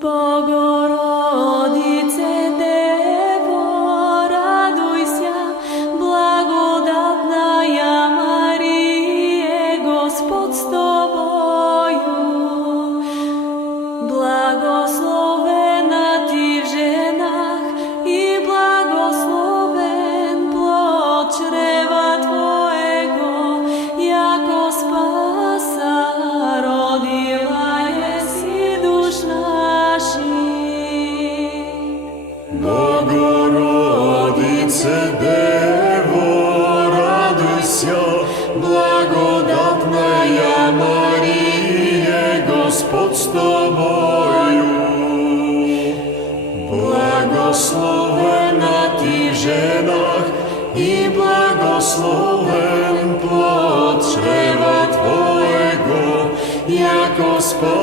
Богородице Дево, радуйся, благодатная Мария, Господь с тобою. Благословена ты в женах, и благословен плод чрева твоего, яко спаса родила еси душ наших. Богородице Дево, радуйся, благодатная Мария, Господь с тобою. Благословена ты в женах, и благословен плод чрева твоего, яко спаса